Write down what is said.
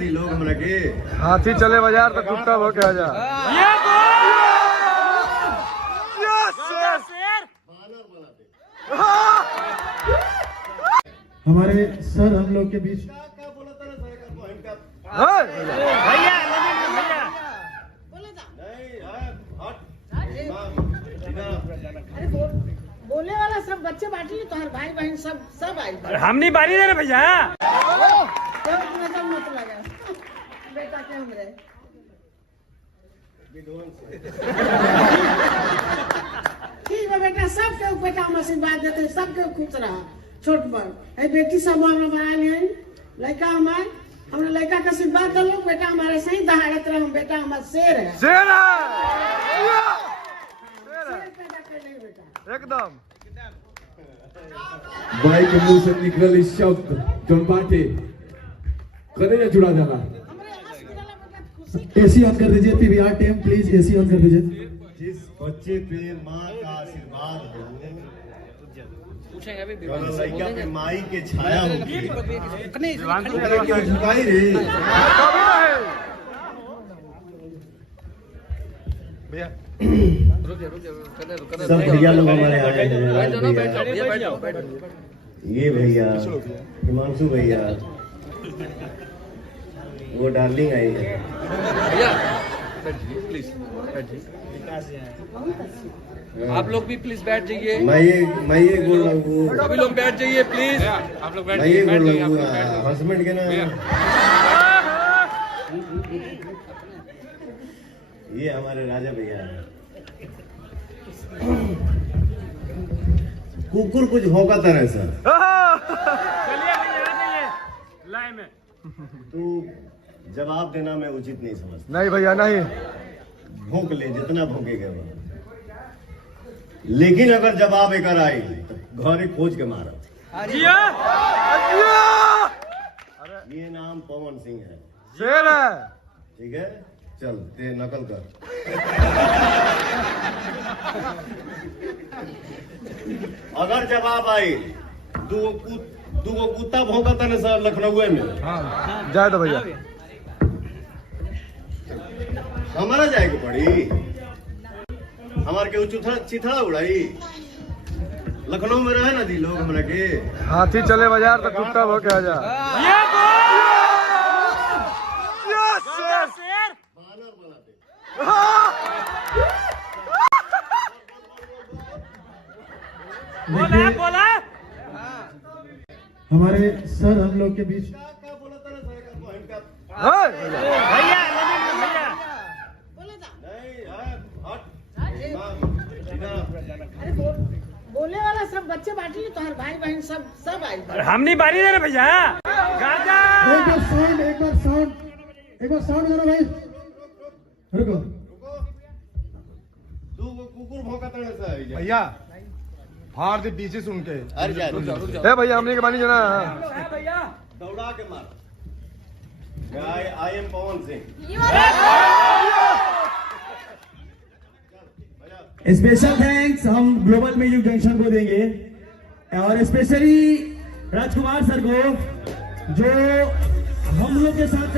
दी लोग हमरा के। हाथी चले बाजार तो कुत्ता भोके आ जा। हमारे सर हम लोग के बीच भैया बोले वाला सब बच्चे बांटी तो हर भाई बहन सब आई। हम नहीं बारी दे रहे भैया। मत लगा बेटा के हमरे ठीक है बेटा, सबके बेटा हम आशीर्वाद देते, सबके खुश रहा। छोट बड़ बेटी सब हम बना लिए लड़का हमारे, हमने लड़का का आशीर्वाद कर लो। बेटा हमारे सही दहाड़त रहे, हम बेटा हमारा शेर है। एकदम भाई के मुंह से निकल इस शब्द जौन बाटे करेजा जुड़ा जाला। एसी ऑन कर दीजिए PVR team, please AC on कर दीजिए। जिस बच्चे पे माँ का आशीर्वाद हो, लड़का पे माई के छाया होगी, क्यों झुकाई रे भैया। सब भैया लोग हमारे आए हैं। ये भैया हिमांशु भैया, वो डार्लिंग आई है। प्लीज आप लोग भी प्लीज बैठ जाइए। मैं ये बोल रहा हूँ, सभी लोग बैठ जाइए प्लीज। आप लोग मैं ये बोल रहा हूँ हस्बैंड के ना, ये हमारे राजा भैया है। कुकुर कुछ होगा तरह सर, चलिए लाइन में। तू जवाब देना मैं उचित नहीं समझता। नहीं भैया नहीं, भोंक ले जितना भोंकेगा वो, लेकिन अगर जवाब एक आई तो घरे खोज के मारा। ये नाम पवन सिंह है, शेर है। ठीक है, चल ते नकल कर। अगर जवाब आई दूगो कुत्ता भौंकता न सर लखनऊ में, जाए तो भैया हमारा जाएगी पड़ी, हमारे के चिथड़ा उड़ाई। लखनऊ में रहे ना दी लोग हमरा के। हाथी चले बाजार तो कुत्ता भोके आ जा। बोला हमारे सर हम लोग के बीच भैया बोले वाला सब बच्चे बांटी तो हर भाई बहन सब आई। हम नहीं बारी दे रहे भैया। एक बार साउंड करो भाई, रुको। दूगो कुकुर भौंकता न सर भैया फाड़ दे पीछे सुन के। अरे जा रुक जा भैया हमने के बानी जना दौड़ा के मार। I am Pawan Singh. Special thanks हम ग्लोबल म्यूजिक जंक्शन को देंगे, और स्पेशली राजकुमार सर को जो हम लोग के साथ